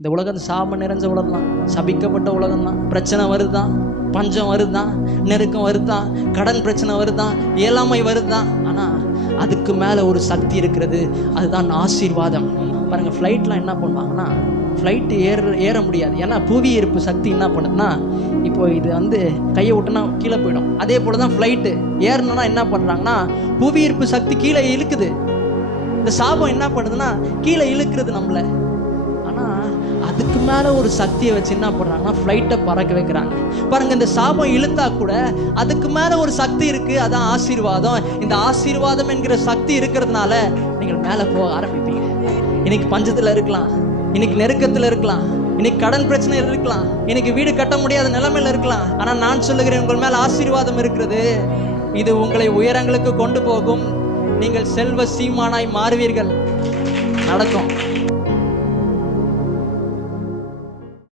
இந்த உலகம் சாபம் நிறைஞ்ச உலகம் தான், சபிக்கப்பட்ட உலகம் தான். பிரச்சனை வருதான், பஞ்சம் வருதான், நெருக்கம் வருதான், கடன் பிரச்சனை வருதான், இயலாமை வருதான். ஆனால் அதுக்கு மேலே ஒரு சக்தி இருக்கிறது, அதுதான் ஆசீர்வாதம். பாருங்க, ஃப்ளைட்லாம் என்ன பண்ணுவாங்கன்னா, ஃப்ளைட்டு ஏற முடியாது. ஏன்னா புவி ஈர்ப்பு சக்தி என்ன பண்ணுதுன்னா, இப்போ இது கையை விட்டுனா கீழே போயிடும். அதே போல தான் ஃப்ளைட்டு ஏறணும்னா என்ன பண்ணுறாங்கன்னா, புவி ஈர்ப்பு சக்தி கீழே இழுக்குது. இந்த சாபம் என்ன பண்ணுதுன்னா கீழே இழுக்கிறது நம்மளை. ஆனால் அதுக்கு மேலே ஒரு சக்தியை வச்சு என்ன பண்ணுறாங்கன்னா ஃப்ளைட்டை பறக்க வைக்கிறாங்க. பாருங்கள், இந்த சாபம் இழுத்தா கூட அதுக்கு மேலே ஒரு சக்தி இருக்குது, அதான் ஆசீர்வாதம். இந்த ஆசீர்வாதம் என்கிற சக்தி இருக்கிறதுனால நீங்கள் மேலே போக ஆரம்பிப்பீங்க. இன்னைக்கு பஞ்சத்தில் இருக்கலாம், இன்னைக்கு நெருக்கத்தில் இருக்கலாம், இன்னைக்கு கடன் பிரச்சனை இருக்கலாம், இன்னைக்கு வீடு கட்ட முடியாத நிலைமையில் இருக்கலாம். ஆனால் நான் சொல்லுகிறேன், உங்கள் மேலே ஆசீர்வாதம் இருக்கிறது. இது உங்களை உயரங்களுக்கு கொண்டு போகும். நீங்கள் செல்வ சீமானாய் மாறுவீர்கள். நடக்கும்.